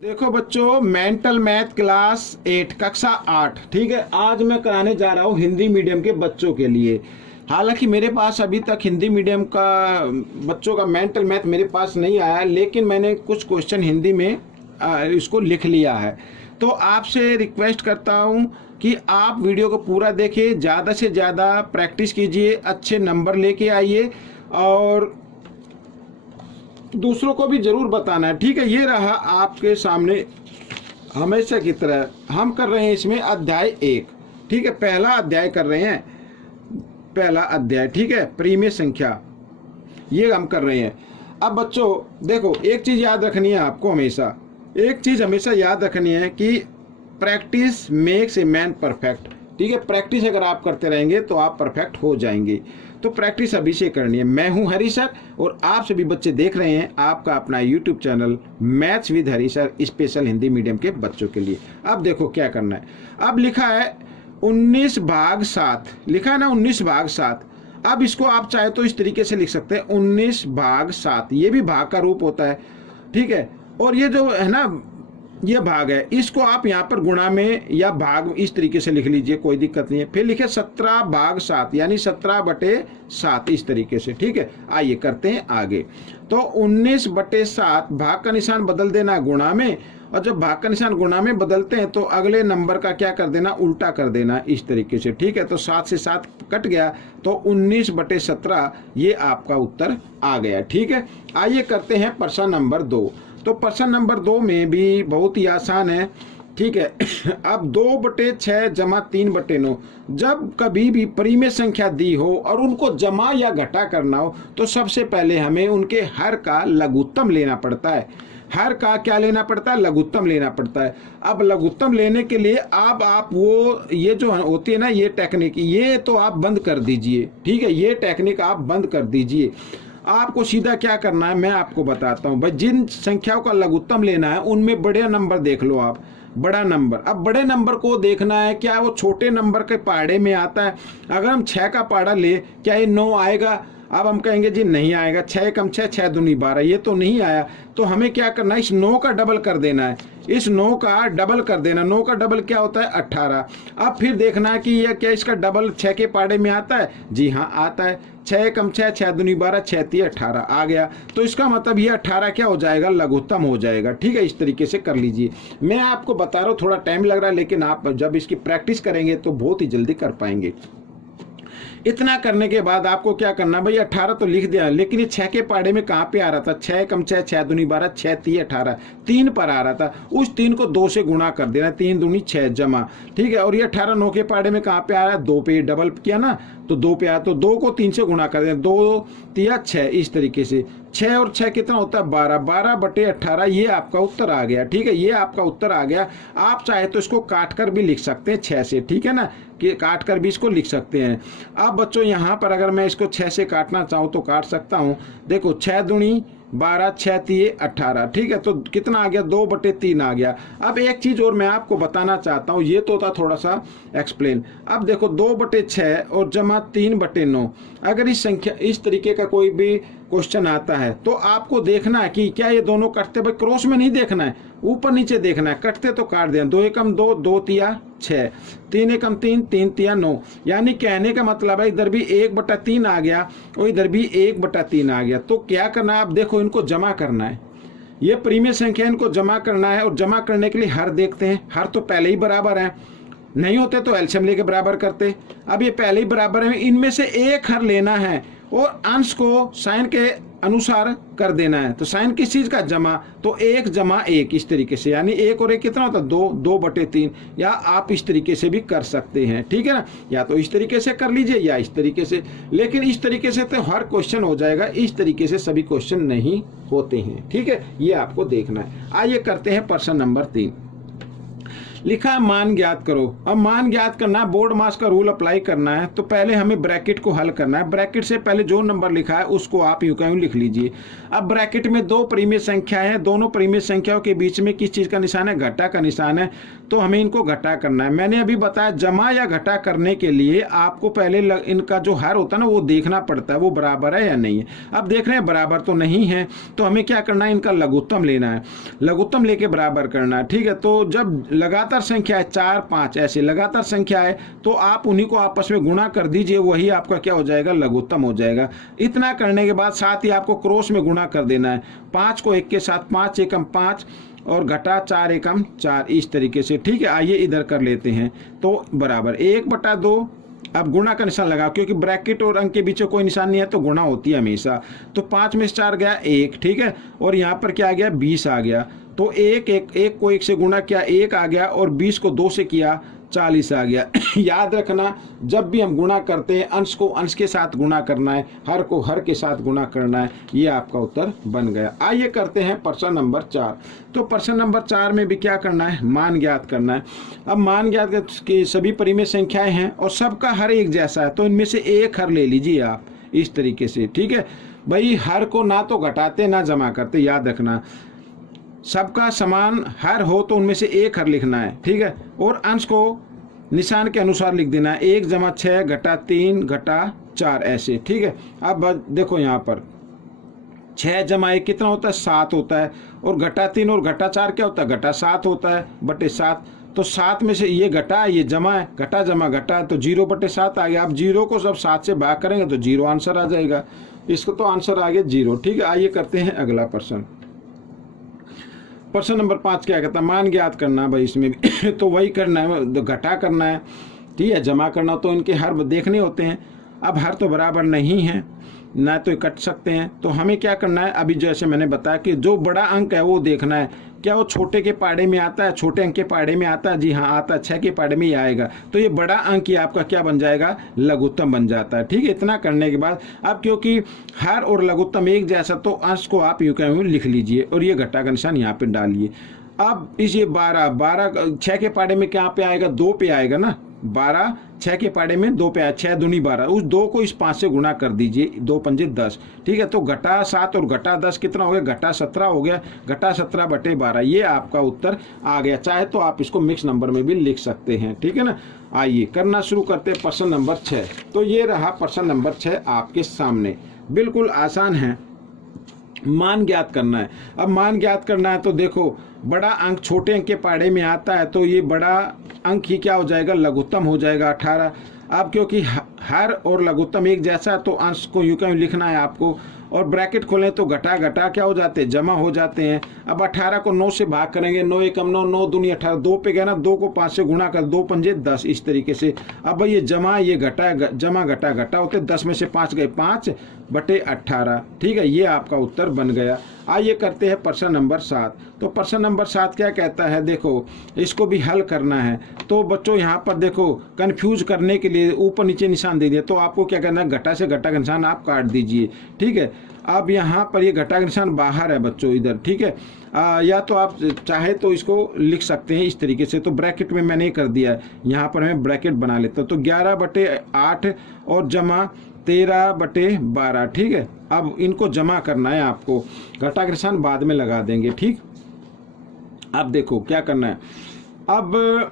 देखो बच्चों, mental math class 8 कक्षा 8। ठीक है, आज मैं कराने जा रहा हूँ हिंदी मीडियम के बच्चों के लिए। हालांकि मेरे पास अभी तक हिंदी मीडियम का बच्चों का मेंटल मैथ मेरे पास नहीं आया, लेकिन मैंने कुछ क्वेश्चन हिंदी में इसको लिख लिया है। तो आपसे रिक्वेस्ट करता हूँ कि आप वीडियो को पूरा देखिए, ज़्यादा से ज़्यादा प्रैक्टिस कीजिए, अच्छे नंबर लेके आइए और दूसरों को भी जरूर बताना है। ठीक है, ये रहा आपके सामने हमेशा की तरह हम कर रहे हैं इसमें अध्याय 1। ठीक है, पहला अध्याय कर रहे हैं, पहला अध्याय। ठीक है, परिमेय संख्या ये हम कर रहे हैं। अब बच्चों देखो, एक चीज याद रखनी है आपको, हमेशा एक चीज हमेशा याद रखनी है कि practice makes a man perfect. ठीक है, प्रैक्टिस अगर आप करते रहेंगे तो आप परफेक्ट हो जाएंगे। तो प्रैक्टिस अभी से करनी है। मैं हूं हरी सर और आप सभी बच्चे देख रहे हैं आपका अपना YouTube channel maths with Hari sir, special Hindi medium के बच्चों के लिए। अब देखो क्या करना है। अब लिखा है 19/7, लिखा है ना 19/7। अब इसको आप चाहे तो इस तरीके से लिख सकते हैं 19/7, ये भी भाग का रूप होता है। ठीक है, और ये जो है ना ये भाग है, इसको आप यहाँ पर गुणा में या भाग इस तरीके से लिख लीजिए, कोई दिक्कत नहीं है। फिर लिखे 17/7 यानी 17/7 इस तरीके से। ठीक है, आइए करते हैं आगे। तो 19/7 भाग का निशान बदल देना गुणा में, और जब भाग का निशान गुणा में बदलते हैं तो अगले नंबर का क्या कर देना, उल्टा कर देना इस तरीके से। ठीक है, तो 7 से 7 कट गया तो 19/17 ये आपका उत्तर आ गया। ठीक है, आइए करते हैं प्रश्न नंबर 2। तो प्रश्न नंबर 2 में भी बहुत ही आसान है। ठीक है, अब 2/6 जमा 3/9 जब कभी भी परिमेय संख्या दी हो और उनको जमा या घटा करना हो तो सबसे पहले हमें उनके हर का लघुत्तम लेना पड़ता है। हर का क्या लेना पड़ता है, लघुत्तम लेना पड़ता है। अब लघुत्तम लेने के लिए अब आप वो ये जो होती है ना ये टेक्निक, ये तो आप बंद कर दीजिए। ठीक है, ये टेक्निक आप बंद कर दीजिए। आपको सीधा क्या करना है मैं आपको बताता हूँ भाई। जिन संख्याओं का लघुत्तम लेना है उनमें बड़े नंबर देख लो आप, बड़ा नंबर। अब बड़े नंबर को देखना है क्या वो छोटे नंबर के पहाड़े में आता है। अगर हम 6 का पहाड़ा ले, क्या ये 9 आएगा? अब हम कहेंगे जी नहीं आएगा, 6 कम 6 6 दूनी 12, ये तो नहीं आया। तो हमें क्या करना है, इस 9 का डबल कर देना है, इस 9 का डबल कर देना। 9 का डबल क्या होता है, 18। अब फिर देखना है कि यह क्या इसका डबल 6 के पहाड़े में आता है। जी हाँ आता है, 6 कम 6 6 दूनी 12, 6 3 18 आ गया। तो इसका मतलब ये 18 क्या हो जाएगा, लघुत्तम हो जाएगा। ठीक है, इस तरीके से कर लीजिए। मैं आपको बता रहा हूँ थोड़ा टाइम लग रहा है, लेकिन आप जब इसकी प्रैक्टिस करेंगे तो बहुत ही जल्दी कर पाएंगे। इतना करने के बाद आपको क्या करना भाई, 18 तो लिख दिया, लेकिन ये 6 के पहाड़े में कहाँ पे आ रहा था, 6 कम 6 6 दूनी 12, 6 3 18, 3 पर आ रहा था। उस 3 को 2 से गुणा कर देना, 3 दूनी 6 जमा। ठीक है, और ये 18 9 के पहाड़े में कहाँ पे आ रहा है, 2 पे डबल किया ना तो 2 पे आया, तो 2 को 3 से गुणा कर देना, 2 3 6 इस तरीके से। 6 और 6 कितना होता है, 12, 12/18 ये आपका उत्तर आ गया। ठीक है, ये आपका उत्तर आ गया। आप चाहे तो इसको काट कर भी लिख सकते हैं 6 से। ठीक है ना, कि काट कर भी इसको लिख सकते हैं। अब बच्चों यहाँ पर अगर मैं इसको 6 से काटना चाहूँ तो काट सकता हूँ। देखो 6 दूनी 12, 6 3 18। ठीक है, तो कितना आ गया, 2/3 आ गया। अब एक चीज और मैं आपको बताना चाहता हूँ, ये तो था थोड़ा सा एक्सप्लेन। अब देखो 2/6 और जमा 3/9, अगर इस संख्या इस तरीके का कोई भी क्वेश्चन आता है तो आपको देखना है कि क्या ये दोनों कटते, भाई क्रॉस में नहीं देखना है, ऊपर नीचे देखना है। कटते तो काट देना, 2 एकम 2, 2 तिया 6, 3 एकम 3, 3 तिया 9। यानी कहने का मतलब है इधर भी 1/3 आ गया और इधर भी 1/3 आ गया। तो क्या करना है, आप देखो इनको जमा करना है, ये परिमेय संख्या इनको जमा करना है। और जमा करने के लिए हर देखते हैं, हर तो पहले ही बराबर है, नहीं होते तो एलसीएम लेके बराबर करते। अब ये पहले ही बराबर है, इनमें से एक हर लेना है और अंश को साइन के अनुसार कर देना है। तो साइन किस चीज का, जमा, तो 1 जमा 1 इस तरीके से, यानी 1 और 1 कितना होता है, 2, 2/3। या आप इस तरीके से भी कर सकते हैं। ठीक है ना, या तो इस तरीके से कर लीजिए या इस तरीके से, लेकिन इस तरीके से तो हर क्वेश्चन हो जाएगा, इस तरीके से सभी क्वेश्चन नहीं होते हैं। ठीक है, ये आपको देखना है। आइए करते हैं प्रश्न नंबर 3। लिखा है मान ज्ञात करो। अब मान ज्ञात करना है, बोर्ड मास का रूल अप्लाई करना है, तो पहले हमें ब्रैकेट को हल करना है। ब्रैकेट से पहले जो नंबर लिखा है उसको आप यूं का यूं लिख लीजिए। अब ब्रैकेट में दो परिमेय संख्याएं हैं, दोनों परिमेय संख्याओं के बीच में किस चीज का निशान है? घटा का निशान है, तो हमें इनको घटा करना है। मैंने अभी बताया जमा या घटा करने के लिए आपको पहले इनका जो हर होता है ना वो देखना पड़ता है, वो बराबर है या नहीं है। अब देख रहे हैं बराबर तो नहीं है, तो हमें क्या करना है? इनका लघुत्तम लेना है, लघुत्तम लेके बराबर करना है। ठीक है, तो जब लगातार संख्या है 4 5 ऐसे लगातार संख्या है तो आप उन्हीं को आपस में गुणा कर दीजिए, वही आपका क्या हो जाएगा? लघुत्तम हो जाएगा। इतना करने के बाद साथ ही आपको क्रॉस में गुणा कर देना है। 5 को 1 के साथ 5 एकम 5 और घटा 4 एकम 4, इस तरीके से। ठीक है, आइए इधर कर लेते हैं। तो बराबर 1/2। अब गुणा का निशान लगा, क्योंकि ब्रैकेट और अंक के बीच कोई निशान नहीं है तो गुणा होती है हमेशा। तो 5 में से 4 गया 1, ठीक है, और यहाँ पर क्या आ गया? 20 आ गया। तो 1 को 1 से गुणा किया 1 आ गया, और 20 को 2 से किया 40 आ गया। याद रखना, जब भी हम गुणा करते हैं अंश को अंश के साथ गुणा करना है, हर को हर के साथ गुणा करना है। ये आपका उत्तर बन गया। आइए करते हैं प्रश्न नंबर 4। तो प्रश्न नंबर 4 में भी क्या करना है? मान ज्ञात करना है। अब मान ज्ञात की सभी परिमेय संख्याएं हैं और सबका हर एक जैसा है, तो इनमें से एक हर ले लीजिए आप इस तरीके से। ठीक है भाई, हर को ना तो घटाते ना जमा करते, याद रखना। सबका समान हर हो तो उनमें से एक हर लिखना है। ठीक है, और अंश को निशान के अनुसार लिख देना है। 1 + 6 घटा 3 घटा 4 ऐसे। ठीक है, अब देखो यहाँ पर 6 + 1 कितना होता है? 7 होता है, और घटा 3 और घटा 4 क्या होता है? घटा 7 होता है बटे 7। तो 7 में से ये घटा ये जमा है, घटा जमा घटा, तो 0/7 आ गया। आप 0 को जब 7 से भाग करेंगे तो 0 आंसर आ जाएगा। इसको तो आंसर आ गया 0। ठीक है, आइए करते हैं अगला प्रश्न। प्रश्न नंबर 5 क्या कहता है? मान ज्ञात करना। भाई इसमें भी तो वही करना है, घटा करना है, ठीक है, जमा करना, तो इनके हर देखने होते हैं। अब हर तो बराबर नहीं है ना, तो कट सकते हैं। तो हमें क्या करना है? अभी जैसे मैंने बताया कि जो बड़ा अंक है वो देखना है। क्या वो छोटे के पाड़े में आता है? छोटे अंक के पाड़े में आता है? जी हाँ आता है, 6 के पाड़े में ही आएगा। तो ये बड़ा अंक ही आपका क्या बन जाएगा? लघुत्तम बन जाता है। ठीक है, इतना करने के बाद अब क्योंकि हर और लघुत्तम एक जैसा, तो अंश को आप यूं का यूं लिख लीजिए और ये घटा का निशान यहाँ पे डालिए। अब इस ये 12 6 के पाड़े में क्या पे आएगा? 2 पे आएगा ना। 12 6 के पाड़े में 2 पे आया, 6 दूनी 12, उस 2 को इस 5 से गुणा कर दीजिए, 2 पंजे 10। ठीक है, तो घटा 7 और घटा 10 कितना हो गया? घटा 17 हो गया। घटा 17/12, ये आपका उत्तर आ गया। चाहे तो आप इसको मिक्स नंबर में भी लिख सकते हैं। ठीक है ना, आइए करना शुरू करते हैं प्रश्न नंबर 6। तो ये रहा प्रश्न नंबर 6 आपके सामने, बिल्कुल आसान है। मान ज्ञात करना है। अब मान ज्ञात करना है तो देखो, बड़ा अंक छोटे अंक के पाड़े में आता है, तो ये बड़ा अंक ही क्या हो जाएगा? लघुत्तम हो जाएगा 18। अब क्योंकि हर और लघुत्तम एक जैसा है, तो अंश को यूं का यूं लिखना है आपको, और ब्रैकेट खोलें तो घटा घटा क्या हो जाते हैं? जमा हो जाते हैं। अब 18 को 9 से भाग करेंगे, 9 एकम 9, 9 दूनी 18, 2 पे गया ना, 2 को 5 से गुणा कर, 2 पंजे 10, इस तरीके से। अब ये जमा ये घटा जमा घटा घटा होते, 10 में से 5 गए, 5/18। ठीक है, ये आपका उत्तर बन गया। आइए करते हैं प्रश्न नंबर 7। तो प्रश्न नंबर 7 क्या कहता है? देखो इसको भी हल करना है। तो बच्चों यहाँ पर देखो, कंफ्यूज करने के लिए ऊपर नीचे निशान दे दिया, तो आपको क्या करना है? घटा से घटा का निशान आप काट दीजिए। ठीक है, अब यहाँ पर ये घटा का निशान बाहर है बच्चों इधर। ठीक है, या तो आप चाहे तो इसको लिख सकते हैं इस तरीके से। तो ब्रैकेट में मैंने कर दिया है, यहाँ पर मैं ब्रैकेट बना लेता हूँ। तो 11/8 और जमा 13/12। ठीक है, अब इनको जमा करना है आपको, घटा का निशान बाद में लगा देंगे। ठीक, अब देखो क्या करना है। अब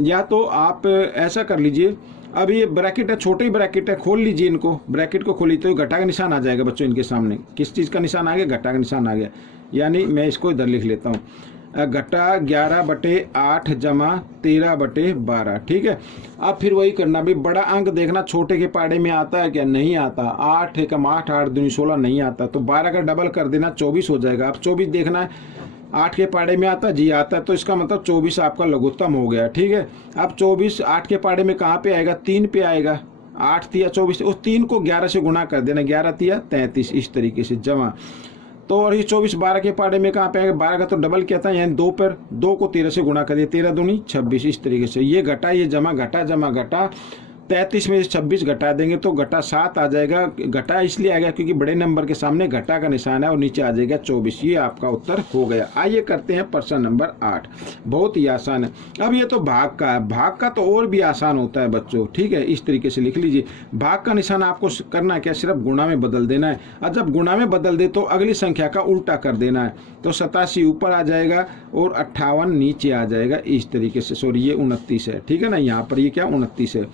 या तो आप ऐसा कर लीजिए, अब ये ब्रैकेट है, छोटे ही ब्रैकेट है, खोल लीजिए इनको, ब्रैकेट को खोलिए तो घटा का निशान आ जाएगा बच्चों इनके सामने। किस चीज़ का निशान आ गया? घटा का निशान आ गया। यानी मैं इसको इधर लिख लेता हूँ, घटा 11/8 जमा 13/12। ठीक है, अब फिर वही करना भी, बड़ा अंक देखना छोटे के पाड़े में आता है क्या? नहीं आता। 8 एकम 8, 8 दूनी 16 नहीं आता। तो 12 का डबल कर देना, 24 हो जाएगा। अब 24 देखना है, 8 के पाड़े में आता? जी आता है। तो इसका मतलब 24 आपका लघुत्तम हो गया। ठीक है, अब 24 8 के पाड़े में कहाँ पे आएगा? 3 पे आएगा। 8 तिया 24, उस 3 को 11 से गुणा कर देना, 11 तिया 33, इस तरीके से जमा। तो और ये 24 12 के पाड़े में कहाँ पे आएगा? 12 का तो डबल किया था, यानी 2 पर 2 को 13 से गुणा कर दिया, 13 दूनी 26, इस तरीके से। ये घटा ये जमा, घटा जमा घटा, 33 में से 26 घटा देंगे तो घटा 7 आ जाएगा। घटा इसलिए आएगा क्योंकि बड़े नंबर के सामने घटा का निशान है और नीचे आ जाएगा 24। ये आपका उत्तर हो गया। आइए करते हैं प्रश्न नंबर 8। बहुत ही आसान है। अब ये तो भाग का है, भाग का तो और भी आसान होता है बच्चों, ठीक है। इस तरीके से लिख लीजिए, भाग का निशान आपको करना क्या, सिर्फ गुणा में बदल देना है। और जब गुणा में बदल दे तो अगली संख्या का उल्टा कर देना है। तो 87 ऊपर आ जाएगा और 58 नीचे आ जाएगा। इस तरीके से, सॉरी ये 29 है, ठीक है ना, यहाँ पर ये क्या 29 है।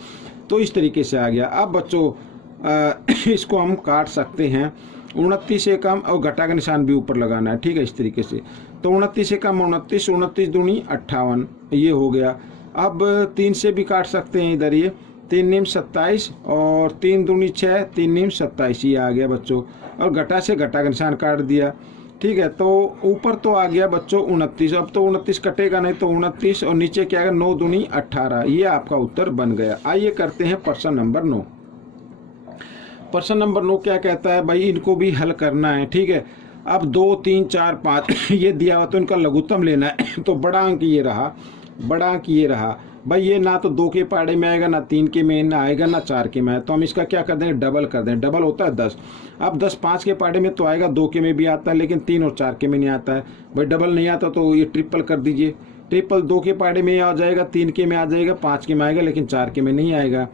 तो इस तरीके से आ गया। अब बच्चों इसको हम काट सकते हैं। 29 से कम और घटा का निशान भी ऊपर लगाना है, ठीक है, इस तरीके से। तो 29 से कम 29, 29 दूनी 58, ये हो गया। अब 3 से भी काट सकते हैं इधर, ये 3 नीम 27 और 3 दूनी 6, 3 नीम 27, ये आ गया बच्चों। और घटा से घटा का निशान काट दिया, ठीक है। तो ऊपर तो आ गया बच्चों 29, अब तो 29 कटेगा नहीं तो 29 और नीचे क्या आएगा 9 दूनी 18, ये आपका उत्तर बन गया। आइए करते हैं प्रश्न नंबर 9। प्रश्न नंबर 9 क्या कहता है भाई, इनको भी हल करना है, ठीक है। अब 2, 3, 4, 5 ये दिया हुआ तो इनका लघुत्तम लेना है। तो बड़ा अंक ये रहा, बड़ा अंक ये रहा भाई। ये ना तो 2 के पहाड़े में आएगा, ना 3 के में ना आएगा, ना 4 के में। तो हम इसका क्या कर देंगे, डबल कर दें। डबल होता है 10। अब 10 5 के पहाड़े में तो आएगा, 2 के में भी आता है, लेकिन 3 और 4 के में नहीं आता है भाई। डबल नहीं आता तो ये ट्रिपल कर दीजिए। ट्रिपल 2 के पहाड़े में आ जाएगा, 3 के में आ जाएगा, 5 के में आएगा, लेकिन 4 के में नहीं आएगा।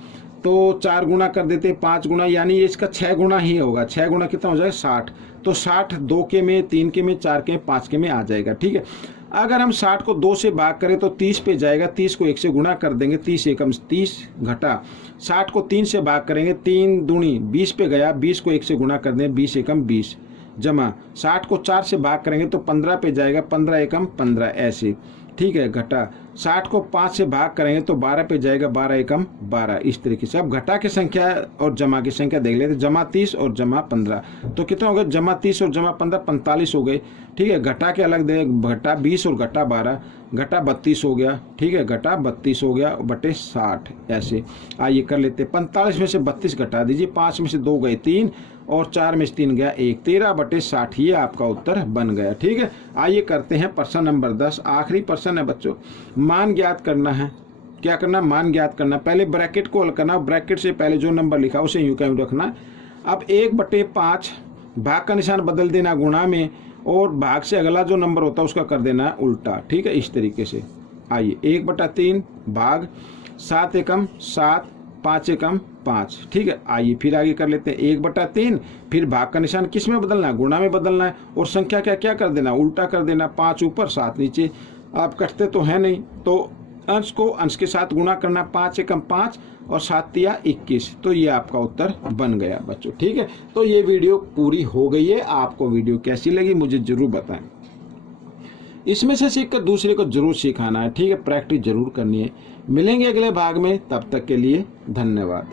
तो 4 गुना कर देते, 5 गुना, यानी ये इसका 6 गुना ही होगा। 6 गुना कितना हो जाएगा 60। तो 60 2 के में, 3 के में, 4 के में, 5 के में आ जाएगा, ठीक है। अगर हम 60 को 2 से भाग करें तो 30 पे जाएगा। 30 को 1 से गुणा कर देंगे, 30 एकम 30 घटा। 60 को 3 से भाग करेंगे, 3 दूनी 20 पे गया, 20 को 1 से गुणा कर देंगे, 20 एकम 20 जमा। 60 को 4 से भाग करेंगे तो 15 पे जाएगा, 15 एकम 15, ऐसे, ठीक है। घटा 60 को 5 से भाग करेंगे तो 12 पे जाएगा, 12 एकम 12, इस तरीके से। अब घटा की संख्या और जमा की संख्या देख लेते, जमा 30 और जमा 15, तो कितना हो गया, जमा 30 और जमा 15 45 हो गए, ठीक है। घटा के अलग दे, घटा 20 और घटा 12, घटा 32 हो गया, ठीक है। घटा 32 हो गया बटे 60, ऐसे। आइए कर लेते, 45 में से 32 घटा दीजिए, 5 में से 2 गए 3 और 4 में से 3 गया 1, 13 बटे 60, ये आपका उत्तर बन गया, ठीक है। आइए करते हैं प्रश्न नंबर 10। आखिरी प्रश्न है बच्चों, मान ज्ञात करना है। क्या करना, मान ज्ञात करना। पहले ब्रैकेट को हल करना, ब्रैकेट से पहले जो नंबर लिखा उसे यूं कहीं रखना। अब 1/5 भाग का निशान बदल देना गुणा में, और भाग से अगला जो नंबर होता है उसका कर देना है उल्टा, ठीक है, इस तरीके से। आइए 1/3 भाग 7 एकम 7, 5 एकम 5, ठीक है। आइए फिर आगे कर लेते हैं 1/3, फिर भाग का निशान किस में बदलना है, गुणा में बदलना है, और संख्या क्या क्या कर देना, उल्टा कर देना। 5 ऊपर 7 नीचे। आप कटते तो है नहीं, तो अंश को अंश के साथ गुणा करना, 5 एकम 5 और 7 तिया 21, तो ये आपका उत्तर बन गया बच्चों, ठीक है। तो ये वीडियो पूरी हो गई है। आपको वीडियो कैसी लगी मुझे जरूर बताएं। इसमें से सीखकर दूसरे को जरूर सिखाना है, ठीक है, प्रैक्टिस जरूर करनी है। मिलेंगे अगले भाग में, तब तक के लिए धन्यवाद।